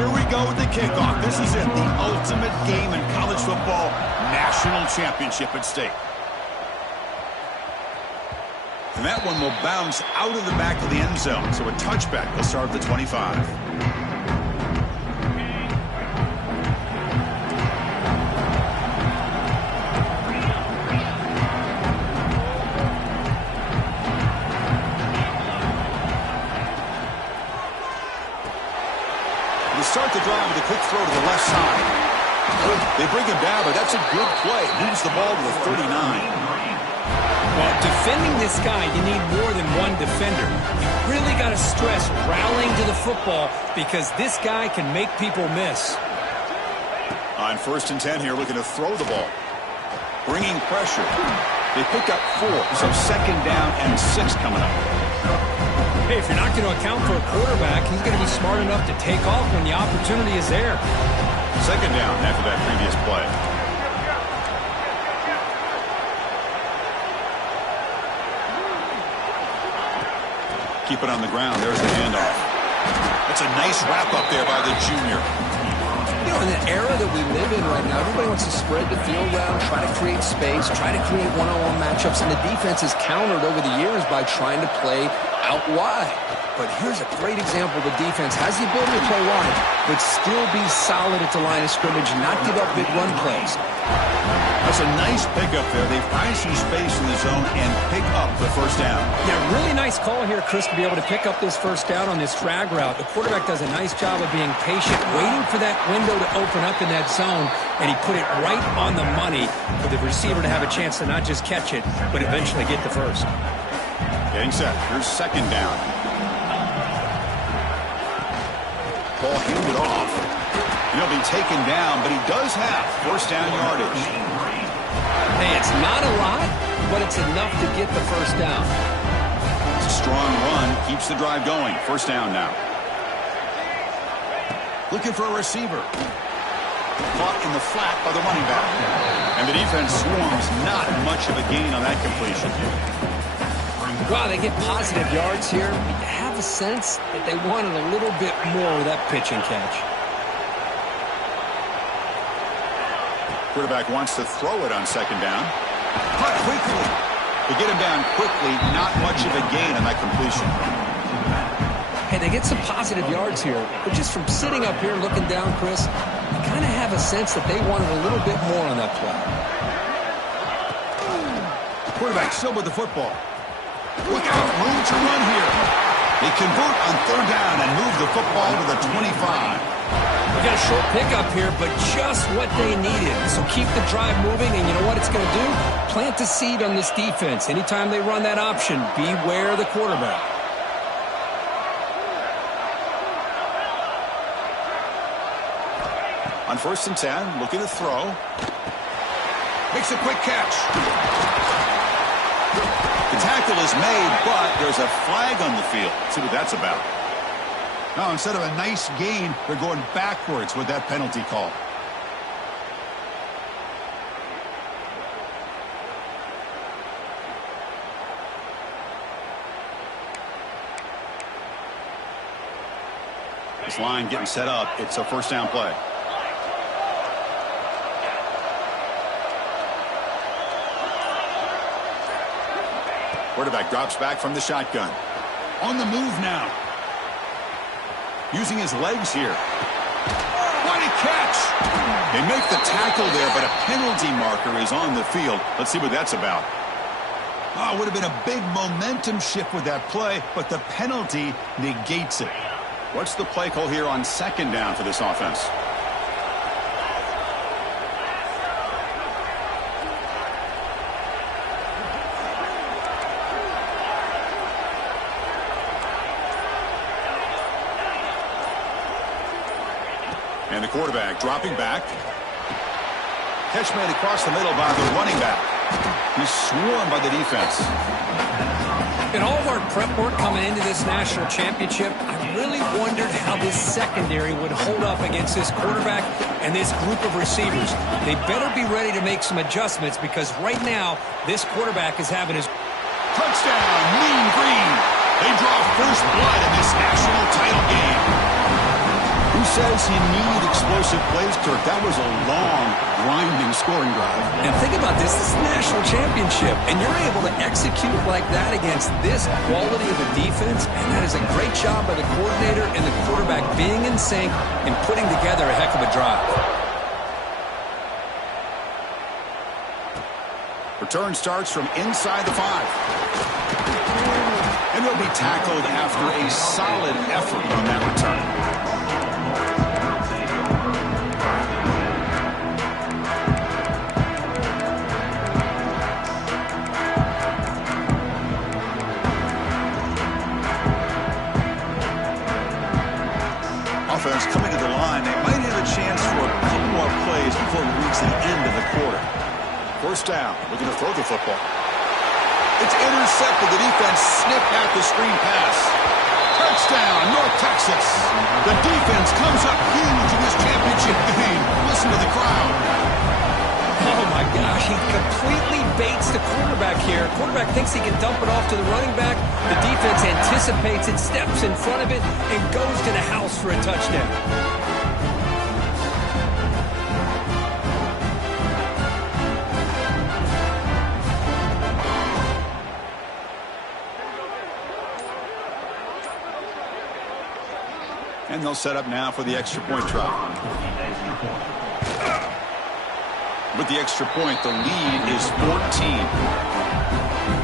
Here we go with the kickoff. This is it, the ultimate game in college football, national championship at stake. And that one will bounce out of the back of the end zone. So a touchback will start at the 25. Start the drive with a quick throw to the left side. They bring him down, but that's a good play. Moves the ball to the 39. Well, defending this guy, you need more than one defender. You really got to stress rallying to the football because this guy can make people miss. On 1st and 10 here, looking to throw the ball. Bringing pressure. They pick up 4, so 2nd down and 6 coming up. Hey, if you're not going to account for a quarterback, he's going to be smart enough to take off when the opportunity is there. 2nd down after that previous play. Keep it on the ground. There's the handoff. That's a nice wrap up there by the junior. You know, in the era that we live in right now, everybody wants to spread the field around, try to create space, try to create one-on-one matchups, and the defense has countered over the years by trying to play out wide. But here's a great example. The defense has the ability to play wide, but still be solid at the line of scrimmage, not give up big run plays. That's a nice pickup there. They find some space in the zone and pick up the 1st down. Yeah, really nice call here, Chris, to be able to pick up this 1st down on this drag route. The quarterback does a nice job of being patient, waiting for that window to open up in that zone, and he put it right on the money for the receiver to have a chance to not just catch it, but eventually get the 1st. Getting set. Here's 2nd down. Ball handed off. He'll be taken down, but he does have 1st down yardage. Hey, it's not a lot, but it's enough to get the 1st down. It's a strong run. Keeps the drive going. 1st down now. Looking for a receiver. Caught in the flat by the running back. And the defense swarms. Not much of a gain on that completion. Wow, they get positive yards here. You have a sense that they wanted a little bit more of that pitch and catch. Quarterback wants to throw it on 2nd down. Cut quickly. They get him down quickly. Not much of a gain on that completion. Hey, they get some positive yards here. But just from sitting up here looking down, Chris, you kind of have a sense that they wanted a little bit more on that play. Quarterback still with the football. Look out, room to run here. They convert on 3rd down and move the football to the 25. We got a short pickup here, but just what they needed. So keep the drive moving, and you know what it's going to do? Plant the seed on this defense. Anytime they run that option, beware the quarterback. On 1st and 10, looking to throw. Makes a quick catch. The tackle is made, but there's a flag on the field. Let's see what that's about. Now, instead of a nice gain, they're going backwards with that penalty call. This line getting set up. It's a 1st down play. Quarterback drops back from the shotgun. On the move now. Using his legs here. What a catch! They make the tackle there, but a penalty marker is on the field. Let's see what that's about. Oh, it would have been a big momentum shift with that play, but the penalty negates it. What's the play call here on 2nd down for this offense? And the quarterback dropping back. Catch made across the middle by the running back. He's swarmed by the defense. In all of our prep work coming into this national championship, I really wondered how this secondary would hold up against this quarterback and this group of receivers. They better be ready to make some adjustments because right now, this quarterback is having his... Touchdown, Mean Green. They draw first blood in this national title game. Who says you need explosive plays, Kirk? That was a long, grinding scoring drive. And think about this. This is the national championship, and you're able to execute like that against this quality of a defense, and that is a great job by the coordinator and the quarterback being in sync and putting together a heck of a drive. Return starts from inside the 5. And he'll be tackled after a solid effort on that return. Offense coming to the line. They might have a chance for a couple more plays before we reach the end of the quarter. First down, looking to throw the football. It's intercepted. The defense snipped back the screen pass. Touchdown, North Texas. The defense comes up huge in this championship game. Listen to the crowd. Oh, my gosh. He completely baits the quarterback here. Quarterback thinks he can dump it off to the running back. The defense anticipates it, steps in front of it, and goes to the house for a touchdown. And they'll set up now for the extra point try. With the extra point, the lead is 14.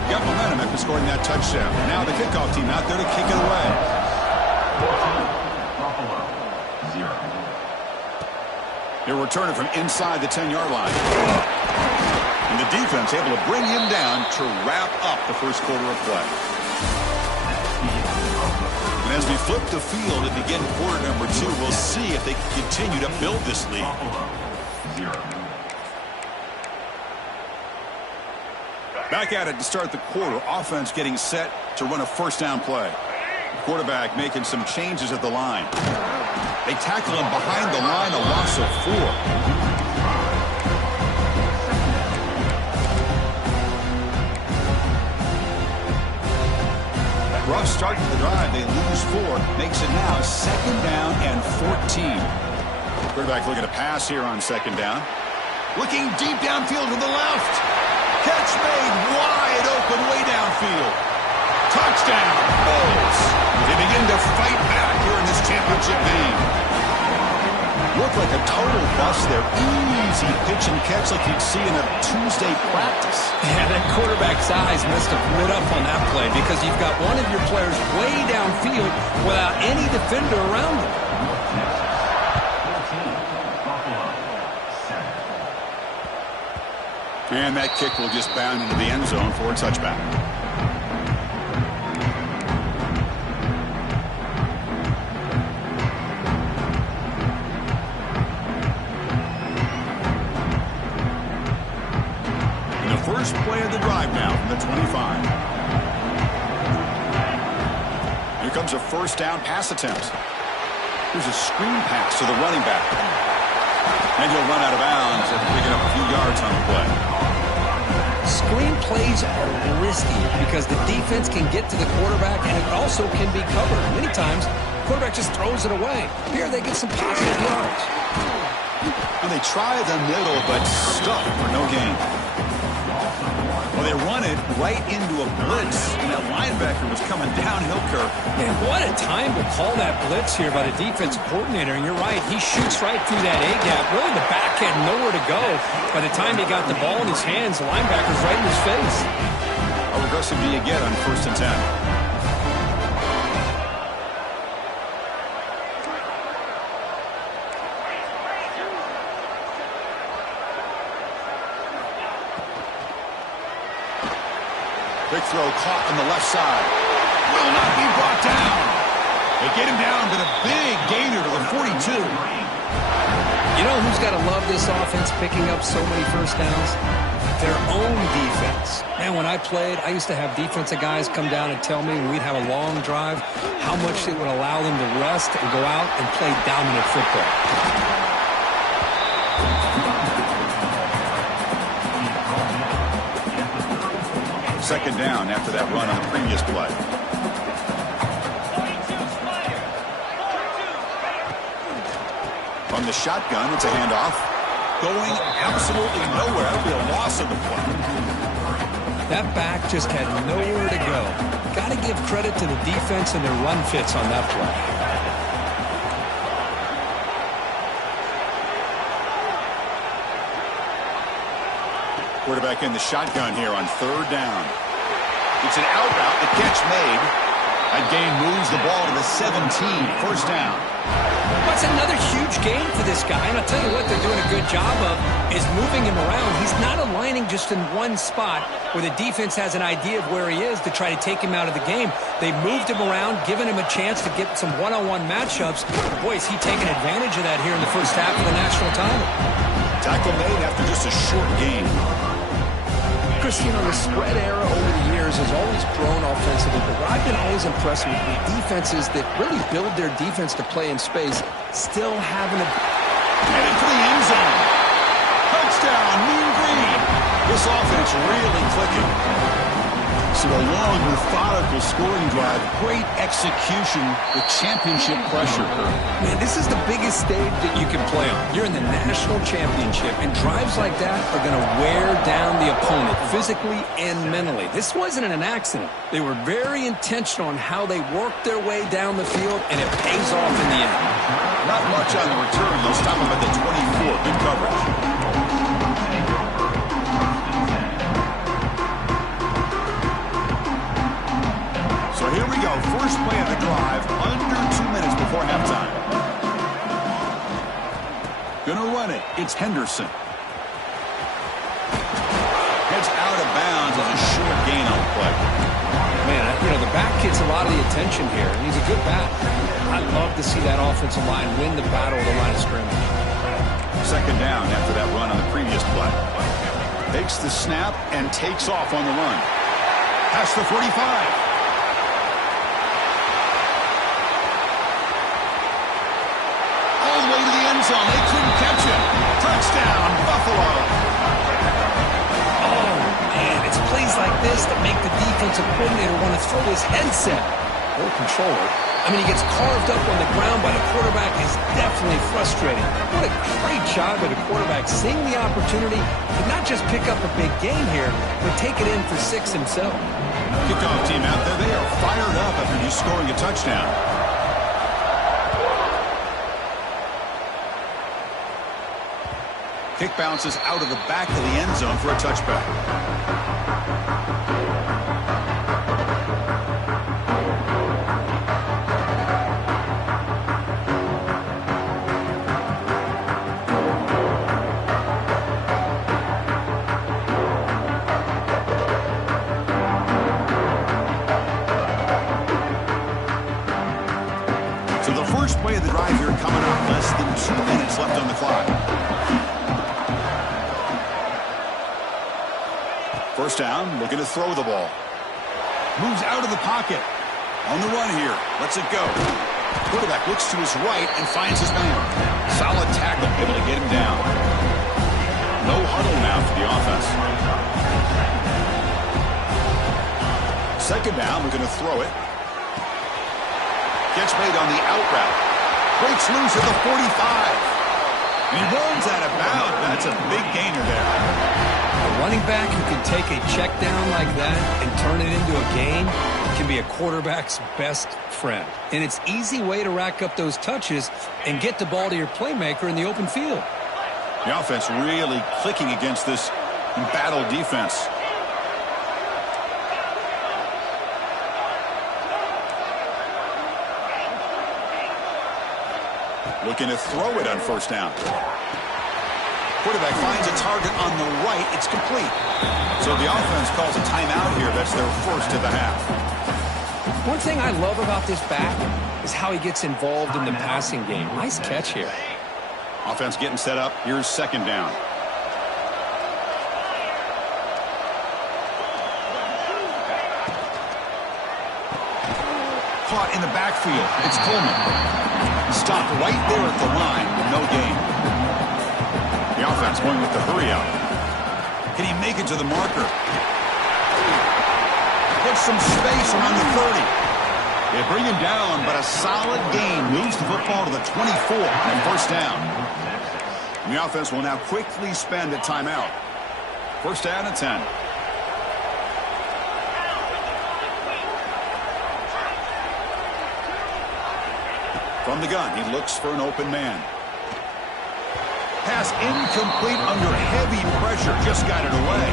Got momentum after scoring that touchdown. Now the kickoff team out there to kick it away. 0. He'll return it from inside the 10-yard line. And the defense able to bring him down to wrap up the first quarter of play. And as we flip the field and begin quarter number 2, we'll see if they can continue to build this lead. Back at it to start the quarter. Offense getting set to run a first down play. Quarterback making some changes at the line. They tackle him behind the line, a loss of 4. Rough start to the drive. They lose 4. Makes it now 2nd down and 14. Quarterback looking to pass here on 2nd down. Looking deep downfield to the left. Catch made wide open way downfield. Touchdown, Bulls. They begin to fight back here in this championship game. Looked like a total bust there. Easy pitch and catch like you'd see in a Tuesday practice. Yeah, that quarterback's eyes must have lit up on that play because you've got one of your players way downfield without any defender around him. And that kick will just bound into the end zone for a touchback. First play of the drive now from the 25. Here comes a first down pass attempt. Here's a screen pass to the running back. And he'll run out of bounds after picking up a few yards on the play. Screen plays are risky because the defense can get to the quarterback and it also can be covered. Many times, the quarterback just throws it away. Here they get some positive yards. And they try the middle, but stuck for no gain. Well, they run it right into a blitz, and that linebacker was coming downhill, Kirk. Man, what a time to call that blitz here by the defensive coordinator. And you're right, he shoots right through that A-gap. Really, the back had nowhere to go. By the time he got the ball in his hands, the linebacker's right in his face. How aggressive do you get on 1st and 10? Big throw caught on the left side. Will not be brought down. They get him down to the big gainer to the 42. You know who's got to love this offense picking up so many first downs? Their own defense. Man, when I played, I used to have defensive guys come down and tell me when we'd have a long drive how much it would allow them to rest and go out and play dominant football. 2nd down after that run on the previous play. From the shotgun, it's a handoff. Going absolutely nowhere. That'll be a loss of the play. That back just had nowhere to go. Got to give credit to the defense and their run fits on that play. Quarterback in the shotgun here on third down. It's an out route. The catch made. That gain moves the ball to the 17. First down. That's another huge gain for this guy. And I'll tell you what they're doing a good job of is moving him around. He's not aligning just in one spot where the defense has an idea of where he is to try to take him out of the game. They moved him around, given him a chance to get some one-on-one matchups. Boy, is he taking advantage of that here in the first half of the national title. Tackle made after just a short gain. Christian, the spread era over the years has always grown offensively, but what I've been always impressed with defenses that really build their defense to play in space still having a... Headed for the end zone. Touchdown, Mean Green. This offense really clicking. So a long, methodical scoring drive. Great execution with championship pressure. Man, this is the biggest stage that you can play on. You're in the national championship, and drives like that are going to wear down the opponent physically and mentally. This wasn't an accident. They were very intentional on how they worked their way down the field, and it pays off in the end. Not much on the return. They'll stop him at the 24. Good coverage. So here we go. First play of the drive. Under 2 minutes before halftime. Gonna run it. It's Henderson. Heads out of bounds as a short gain on the play. Man, the back gets a lot of the attention here, and he's a good back. I'd love to see that offensive line win the battle of the line of scrimmage. Second down after that run on the previous play. Takes the snap and takes off on the run. Past the 45. Zone. They couldn't catch him. Touchdown, Buffalo. Oh, man, it's plays like this that make the defensive coordinator want to throw his headset. Or controller. I mean, he gets carved up on the ground by the quarterback. Is definitely frustrating. What a great job by the quarterback seeing the opportunity to not just pick up a big gain here, but take it in for 6 himself. Kickoff team out there. They are fired up after just scoring a touchdown. Kick bounces out of the back of the end zone for a touchback. So the first play of the drive here coming up. Less than 2 minutes left on the clock. First down, looking to throw the ball. Moves out of the pocket. On the run here. Lets it go. Quarterback looks to his right and finds his man. Solid tackle, able to get him down. No huddle now for the offense. Second down, looking to throw it. Catch made on the out route. Breaks loose at the 45. And he runs out of bounds. That's a big gainer there. A running back who can take a check down like that and turn it into a gain can be a quarterback's best friend. And it's an easy way to rack up those touches and get the ball to your playmaker in the open field. The offense really clicking against this embattled defense. Looking to throw it on first down. Quarterback finds a target on the right. It's complete. So the offense calls a timeout here. That's their first of the half. One thing I love about this back is how he gets involved in the passing game. Nice catch here. Offense getting set up. Here's second down. Caught in the backfield. It's Coleman. Stopped right there at the line with no gain. The offense going with the hurry out. Can he make it to the marker? Gets some space around the 30. They bring him down, but a solid gain moves the football to the 24 and first down. And the offense will now quickly spend a timeout. First down and 10. From the gun, he looks for an open man. Pass incomplete under heavy pressure. Just got it away.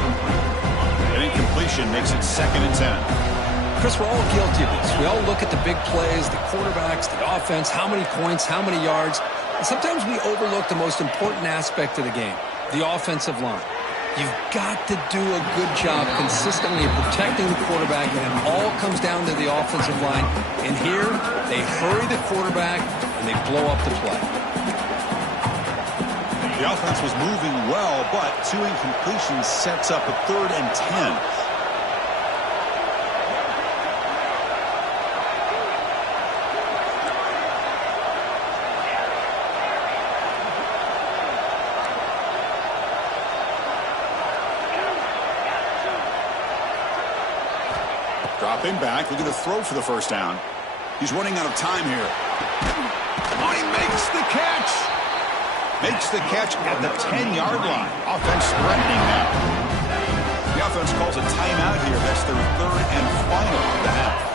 An incompletion makes it 2nd and 10. Chris, we're all guilty of this. We all look at the big plays, the quarterbacks, the offense, how many points, how many yards. And sometimes we overlook the most important aspect of the game, the offensive line. You've got to do a good job consistently of protecting the quarterback, and it all comes down to the offensive line. And here, they hurry the quarterback, and they blow up the play. The offense was moving well, but 2 incompletions sets up a 3rd and 10. Dropping back, looking to throw for the first down. He's running out of time here. Oh, he makes the catch! Makes the catch at the 10-yard line. Offense threatening now. The offense calls a timeout here. That's their 3rd and final of the half.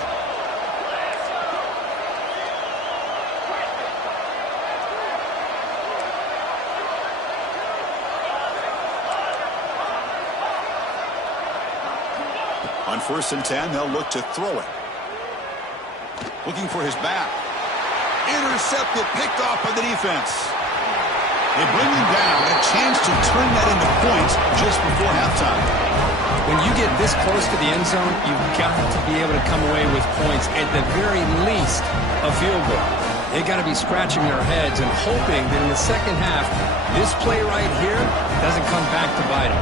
On 1st and 10, they'll look to throw it. Looking for his back. Intercepted, picked off by the defense. They bring him down, and a chance to turn that into points just before halftime. When you get this close to the end zone, you've got to be able to come away with points, at the very least, a field goal. They got to be scratching their heads and hoping that in the second half, this play right here doesn't come back to bite them.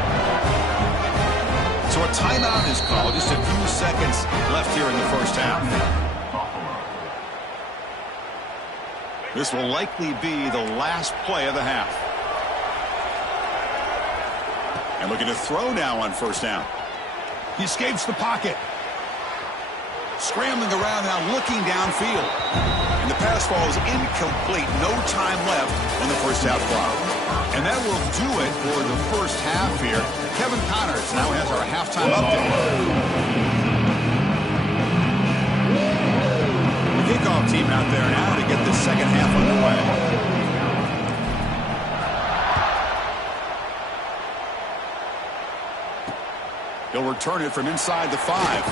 So a timeout is called. Just a few seconds left here in the first half. This will likely be the last play of the half. And looking to throw now on 1st down. He escapes the pocket. Scrambling around now, looking downfield. And the pass falls incomplete. No time left on the first half clock. And that will do it for the first half here. Kevin Connors now has our halftime update. The kickoff team out there now to get the second half underway. He'll return it from inside the 5.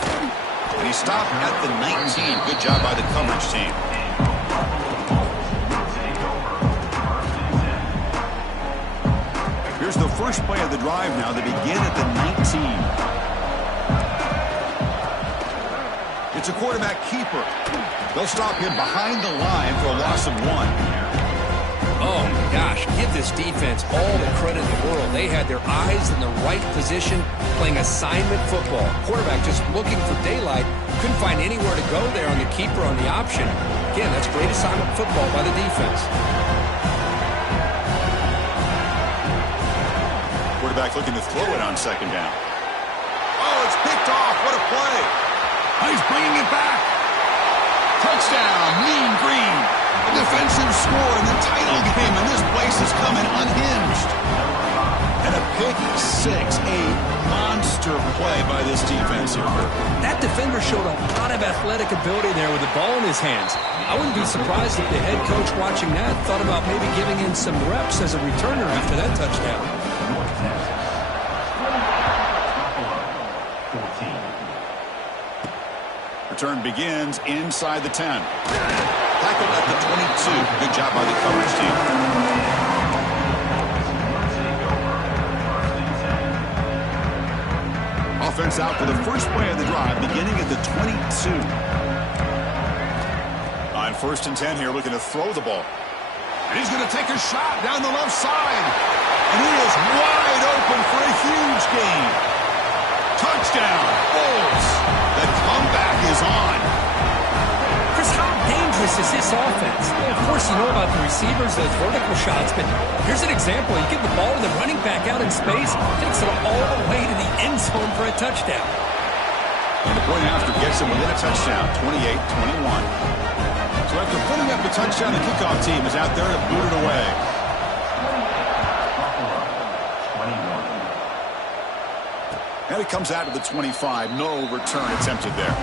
And he stopped at the 19. Good job by the coverage team. Here's the first play of the drive now. They begin at the 19. It's a quarterback keeper. They'll stop him behind the line for a loss of 1. Oh, my gosh. Give this defense all the credit in the world. They had their eyes in the right position, playing assignment football. Quarterback just looking for daylight. Couldn't find anywhere to go there on the keeper on the option. Again, that's great assignment football by the defense. Quarterback looking to throw it on 2nd down. Oh, it's picked off. What a play. Oh, he's bringing it back. Touchdown, Mean Green. A defensive score in the title game, and this place is coming unhinged. And a pick 6, a monster play by this defense here. That defender showed a lot of athletic ability there with the ball in his hands. I wouldn't be surprised if the head coach watching that thought about maybe giving him some reps as a returner after that touchdown. Return begins inside the 10. Tackled at the 22. Good job by the coverage team. Offense out for the first play of the drive, beginning at the 22. On 1st and 10 here, looking to throw the ball. And he's going to take a shot down the left side. And he is wide open for a huge gain. Touchdown, Bulls. The comeback is on. Chris, how dangerous is this offense? Well, of course, you know about the receivers, those vertical shots, but here's an example. You give the ball to the running back out in space, takes it all the way to the end zone for a touchdown. And the point after gets him within a touchdown, 28-21. So after putting up the touchdown, the kickoff team is out there to boot it away. And it comes out to the 25. No return attempted there.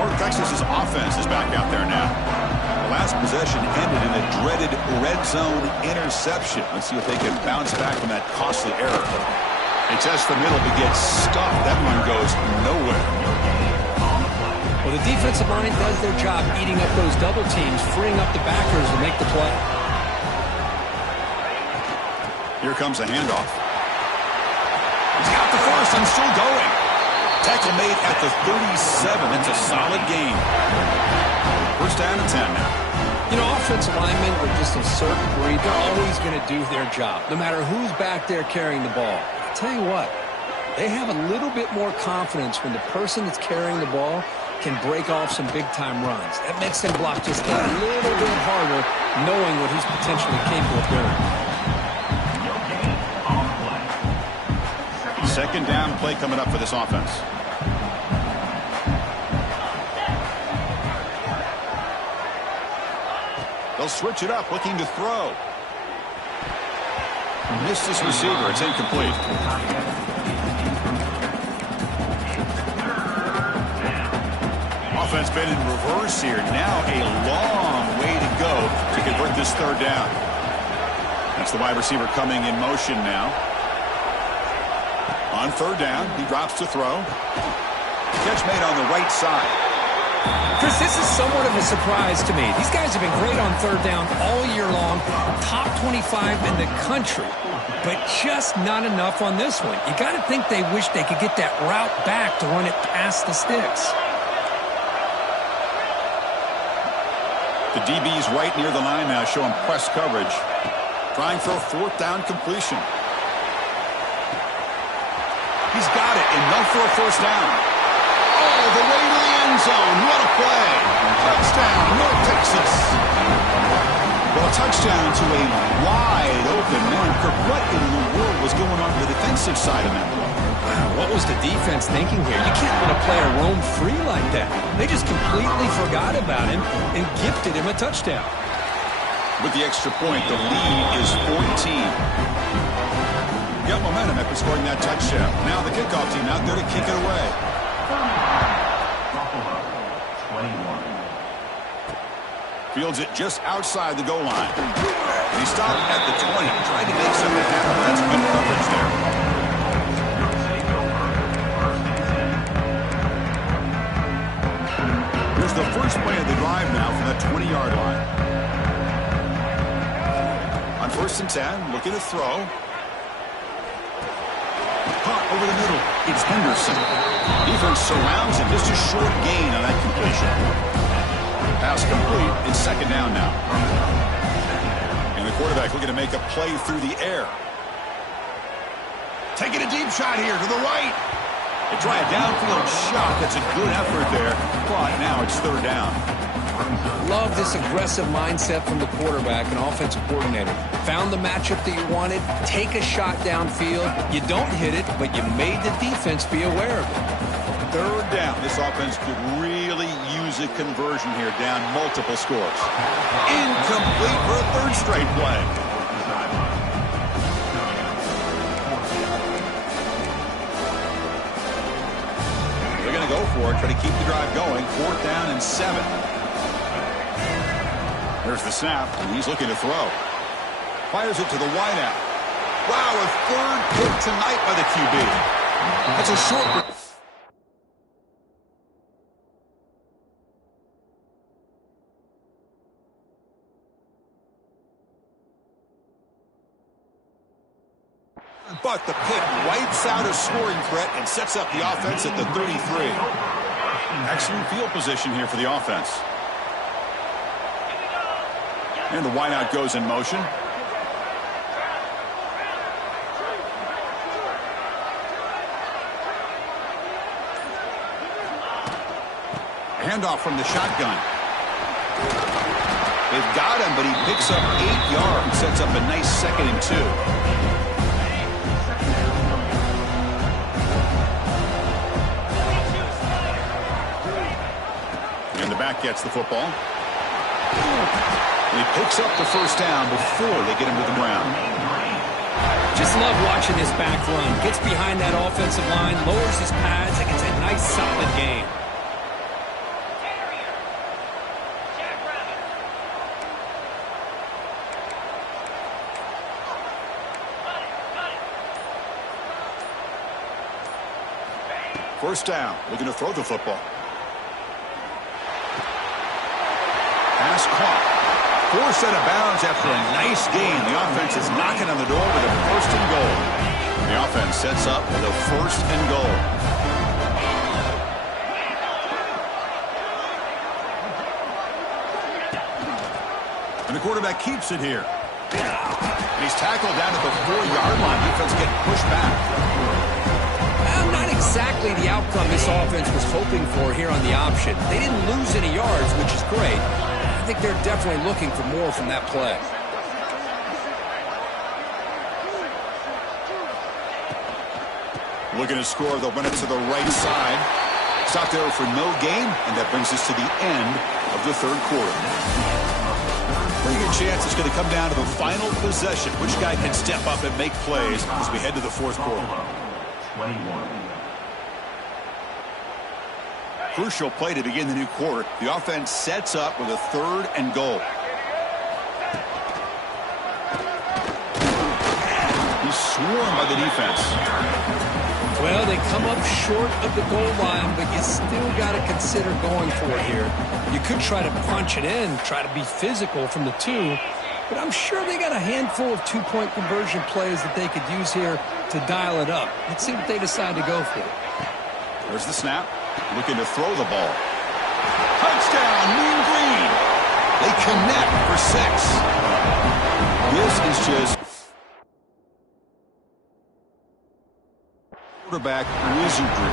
North Texas's offense is back out there now. The last possession ended in a dreaded red zone interception. Let's see if they can bounce back from that costly error. They test the middle, but gets stuffed. That one goes nowhere. Well, the defensive line does their job eating up those double teams, freeing up the backers to make the play. Here comes a handoff. He's got the first and still going. Tackle made at the 37. It's a solid gain. First down and 10 now. You know, offensive linemen are just a certain breed. They're always going to do their job, no matter who's back there carrying the ball. I'll tell you what, they have a little bit more confidence when the person that's carrying the ball can break off some big-time runs. That makes them block just a little bit harder, knowing what he's potentially capable of doing. Second down play coming up for this offense. They'll switch it up, looking to throw. Missed this receiver. It's incomplete. Offense been in reverse here. Now a long way to go to convert this third down. That's the wide receiver coming in motion now. On third down, he drops to throw. Catch made on the right side. Chris, this is somewhat of a surprise to me. These guys have been great on third down all year long. Top 25 in the country, but just not enough on this one. You got to think they wish they could get that route back to run it past the sticks. The DB's right near the line now, showing press coverage. Trying for a fourth down completion. He's got it. Enough for a first down. Oh, the way to the end zone. What a play. Touchdown, North Texas. Well, a touchdown to a wide open man. Kirk, what in the world was going on the defensive side of that? Wow, what was the defense thinking here? You can't let a player roam free like that. They just completely forgot about him and gifted him a touchdown. With the extra point, the lead is 14. Got momentum after scoring that touchdown. Now the kickoff team out there to kick it away. Fields it just outside the goal line. He stopped at the 20, trying to make something happen. That's good coverage there. Here's the first play of the drive now from the 20-yard line. On first and 10, looking to throw. Caught over the middle. It's Henderson. Defense surrounds him. Just a short gain on that completion. Pass complete. It's second down now. And the quarterback looking to make a play through the air. Taking a deep shot here to the right. They try a downfield shot. That's a good effort there. But now it's third down. Love this aggressive mindset from the quarterback and offensive coordinator. Found the matchup that you wanted. Take a shot downfield. You don't hit it, but you made the defense be aware of it. Third down. This offense could really use a conversion here, down multiple scores. Incomplete for a third straight play. They're going to go for it, try to keep the drive going. Fourth down and 7. There's the snap, and he's looking to throw. Fires it to the wideout. Wow, a third pick tonight by the QB. That's a short. But the pick wipes out a scoring threat and sets up the offense at the 33. Excellent field position here for the offense. And the wideout goes in motion. Handoff from the shotgun. They've got him, but he picks up 8 yards. Sets up a nice 2nd and 2. the back gets the football. And he picks up the first down before they get him to the ground. Just love watching this back run. Gets behind that offensive line, lowers his pads, and gets a nice solid gain. First down, looking to throw the football. Pass caught. Forced out of bounds after a nice gain. The offense is knocking on the door with a first and goal. The offense sets up with a first and goal. And the quarterback keeps it here. And he's tackled down at the 4-yard line. Defense getting pushed back. Not exactly the outcome this offense was hoping for here on the option. They didn't lose any yards, which is great. I think they're definitely looking for more from that play. Looking to score, they'll run it to the right side. Stop there for no gain, and that brings us to the end of the third quarter. Pretty good chance it's going to come down to the final possession. Which guy can step up and make plays as we head to the fourth quarter? 21. Crucial play to begin the new quarter. The offense sets up with a third and goal. He's swarmed by the defense. Well, they come up short of the goal line, but you still got to consider going for it here. You could try to punch it in, try to be physical from the 2, but I'm sure they got a handful of two-point conversion plays that they could use here to dial it up. Let's see what they decide to go for. There's the snap. Looking to throw the ball. Touchdown, Mean Green. They connect for 6. This is just quarterback wizardry.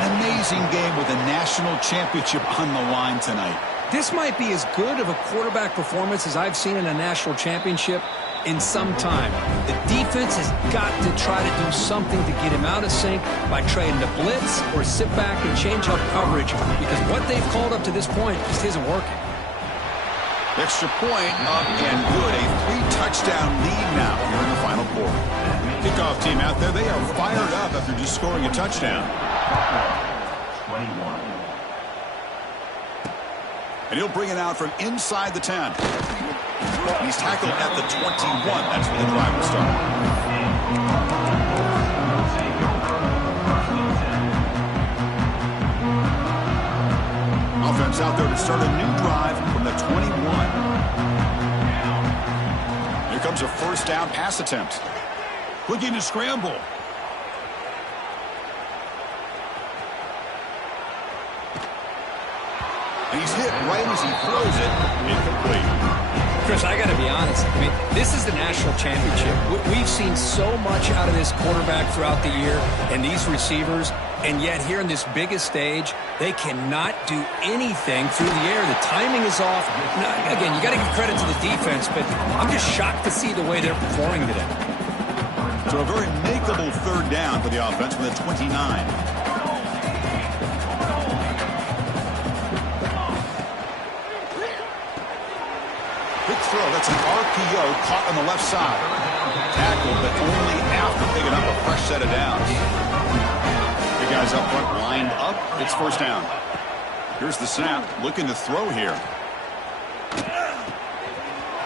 An amazing game with a national championship on the line tonight. This might be as good of a quarterback performance as I've seen in a national championship in some time. The defense has got to try to do something to get him out of sync by trying to blitz or sit back and change up coverage, because what they've called up to this point just isn't working. Extra point up and good. A 3-touchdown lead now here in the final quarter. Kickoff team out there, they are fired up after just scoring a touchdown. 21. And he'll bring it out from inside the 10. He's tackled at the 21. That's where the drive will start. Offense out there to start a new drive from the 21. Here comes a first down pass attempt. Looking to scramble. And he's hit right as he throws it. Incomplete. Chris, I got to be honest. I mean, this is the national championship. We've seen so much out of this quarterback throughout the year and these receivers, and yet here in this biggest stage, they cannot do anything through the air. The timing is off. Now, again, you got to give credit to the defense, but I'm just shocked to see the way they're performing today. So a very makeable third down for the offense with a 29. Quick throw. That's an RPO caught on the left side. Tackled, but only after picking up a fresh set of downs. The guys up front lined up. It's first down. Here's the snap. Looking to throw here.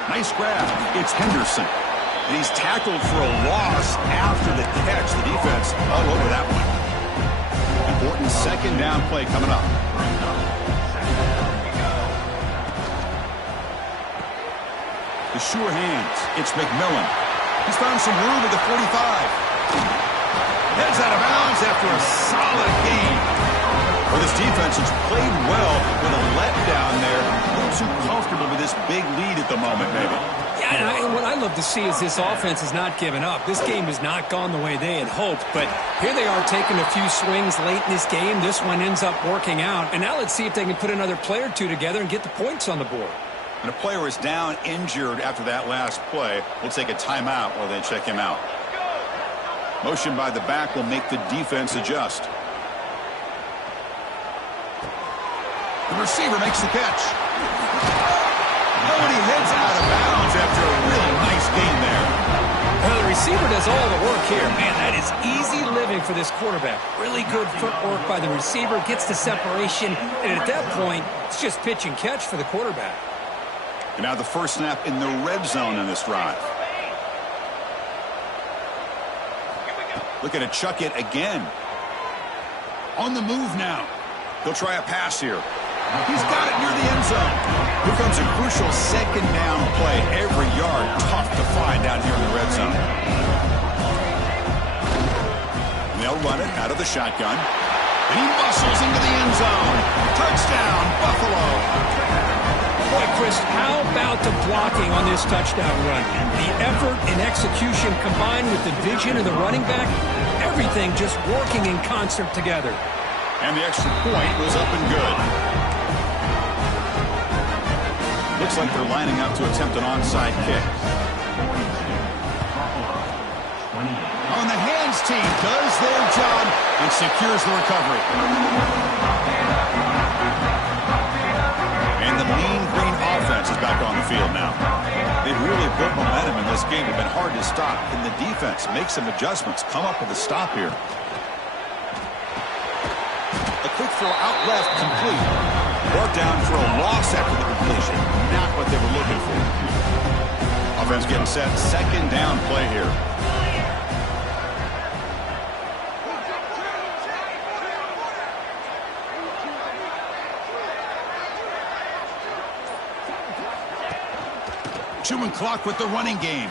Nice grab. It's Henderson. And he's tackled for a loss after the catch. The defense all over that one. Important second down play coming up. The sure hands. It's McMillan. He's found some room at the 45. Heads out of bounds after a solid gain. Well, this defense has played well with a letdown there. Not too comfortable with this big lead at the moment, maybe. Yeah, and what I love to see is this offense has not given up. This game has not gone the way they had hoped, but here they are taking a few swings late in this game. This one ends up working out, and now let's see if they can put another play or two together and get the points on the board. And a player is down injured after that last play. We'll take a timeout while they check him out. Motion by the back will make the defense adjust. The receiver makes the catch. Oh, and he heads out of bounds after a really nice gain there. Well, the receiver does all the work here. Man, that is easy living for this quarterback. Really good footwork by the receiver, gets the separation, and at that point, it's just pitch and catch for the quarterback. And now the first snap in the red zone in this drive. Looking to chuck it again. On the move now. He'll try a pass here. He's got it near the end zone. Here comes a crucial second down play. Every yard tough to find down here in the red zone. And they'll run it out of the shotgun. And he muscles into the end zone. Touchdown, Buffalo. Boy, Chris, how about the blocking on this touchdown run? The effort and execution combined with the vision of the running back, everything just working in concert together. And the extra point was up and good. Looks like they're lining up to attempt an onside kick. On the hands team does their job and secures the recovery. And the mean green offense is back on the field now. They've really built momentum in this game. It's been hard to stop. Can the defense make some adjustments, come up with a stop here? A quick throw out left, complete. Brought down for a loss after the completion. Not what they were looking for. Offense getting set. Second down play here. Chewing clock with the running game.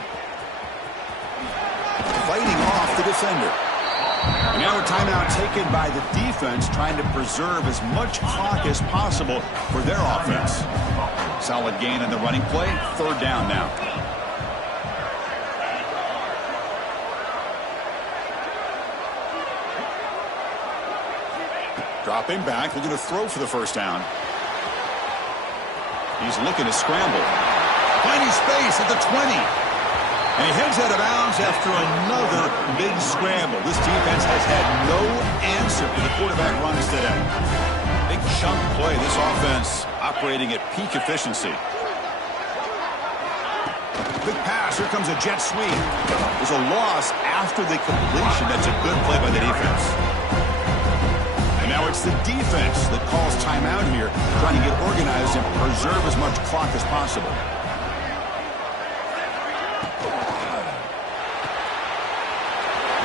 Fighting off the defender. And now a timeout taken by the defense, trying to preserve as much clock as possible for their offense. Solid gain in the running play. Third down now. Dropping back, looking to throw for the first down. He's looking to scramble. Finding space at the 20. And he heads out of bounds after another big scramble. This defense has had no answer to the quarterback runs today. Big chunk play. This offense operating at peak efficiency. Big pass. Here comes a jet sweep. There's a loss after the completion. That's a good play by the defense. And now it's the defense that calls timeout here, trying to get organized and preserve as much clock as possible.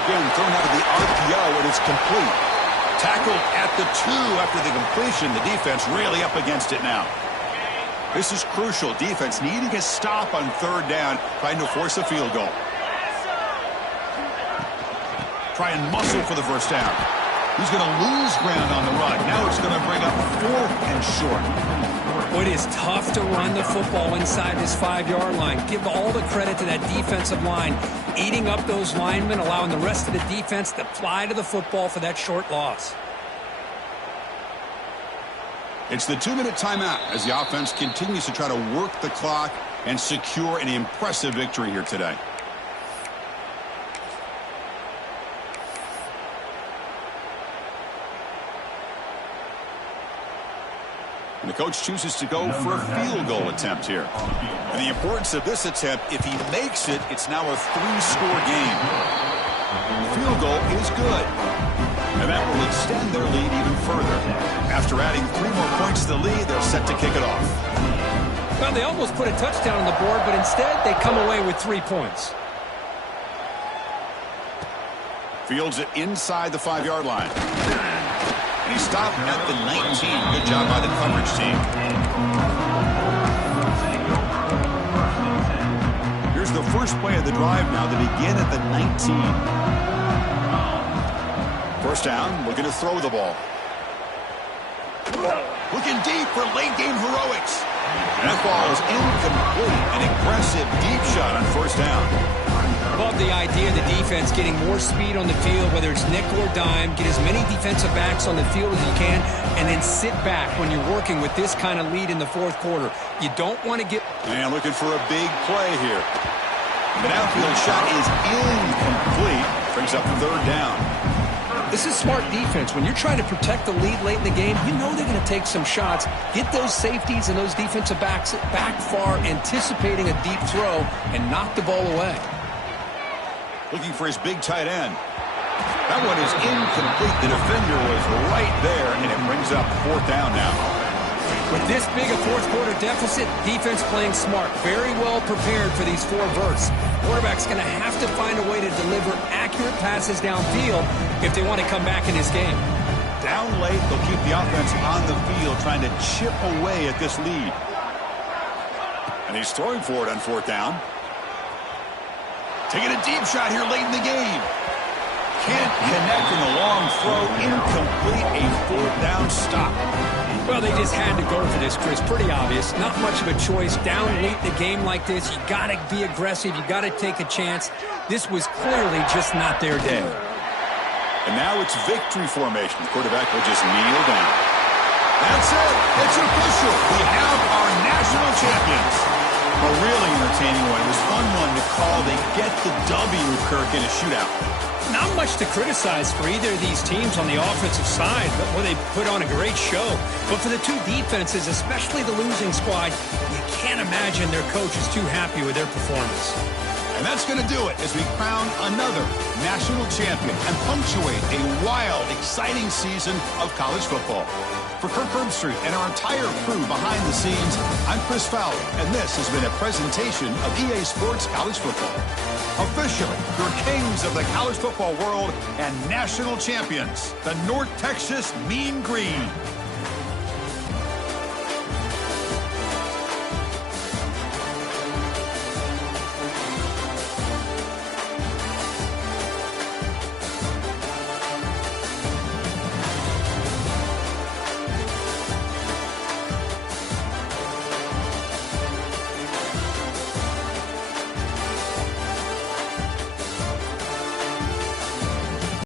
Again, thrown out of the RPO, and it's complete. Tackled at the 2 after the completion. The defense really up against it now. This is crucial. Defense needing a stop on third down, trying to force a field goal. Try and muscle for the first down. He's going to lose ground on the run. Now it's going to bring up 4th and short. It is tough to run the football inside this 5-yard line. Give all the credit to that defensive line, eating up those linemen, allowing the rest of the defense to fly to the football for that short loss. It's the 2-minute timeout as the offense continues to try to work the clock and secure an impressive victory here today. And the coach chooses to go for a field goal attempt here. And the importance of this attempt, if he makes it, it's now a 3-score game. The field goal is good. And that will extend their lead even further. After adding 3 more points to the lead, they're set to kick it off. Well, they almost put a touchdown on the board, but instead they come away with 3 points. Fields it inside the 5-yard line. And he stopped at the 19. Good job by the coverage team. Here's the first play of the drive now. They begin at the 19. First down, looking to throw the ball. Looking deep for late game heroics. And that ball is incomplete. An aggressive deep shot on first down. Love the idea of the defense getting more speed on the field, whether it's nickel or dime, get as many defensive backs on the field as you can, and then sit back when you're working with this kind of lead in the 4th quarter. You don't want to get... And looking for a big play here. The downfield shot is incomplete. Brings up 3rd down. This is smart defense. When you're trying to protect the lead late in the game, you know they're going to take some shots, get those safeties and those defensive backs back far, anticipating a deep throw, and knock the ball away. Looking for his big tight end. That one is incomplete. The defender was right there, and it brings up 4th down now. With this big a fourth-quarter deficit, defense playing smart, very well prepared for these 4 verts. Quarterback's going to have to find a way to deliver accurate passes downfield if they want to come back in this game. Down late, they'll keep the offense on the field, trying to chip away at this lead. And he's throwing for it on 4th down. Taking a deep shot here late in the game. Can't connect in the long throw. Incomplete, a 4th down stop. Well, they just had to go for this, Chris. Pretty obvious. Not much of a choice. Down late in the game like this, you got to be aggressive. You got to take a chance. This was clearly just not their day. And now it's victory formation. The quarterback will just kneel down. That's it. It's official. We have our national champions. A really entertaining one. It was fun one to call. They get the W, Kirk, in a shootout. Not much to criticize for either of these teams on the offensive side, but where they put on a great show. But for the 2 defenses, especially the losing squad, you can't imagine their coach is too happy with their performance. And that's going to do it as we crown another national champion and punctuate a wild, exciting season of college football. For Kirk Herbstreit and our entire crew behind the scenes, I'm Chris Fowler, and this has been a presentation of EA Sports College Football. Officially, your kings of the college football world and national champions, the North Texas Mean Green.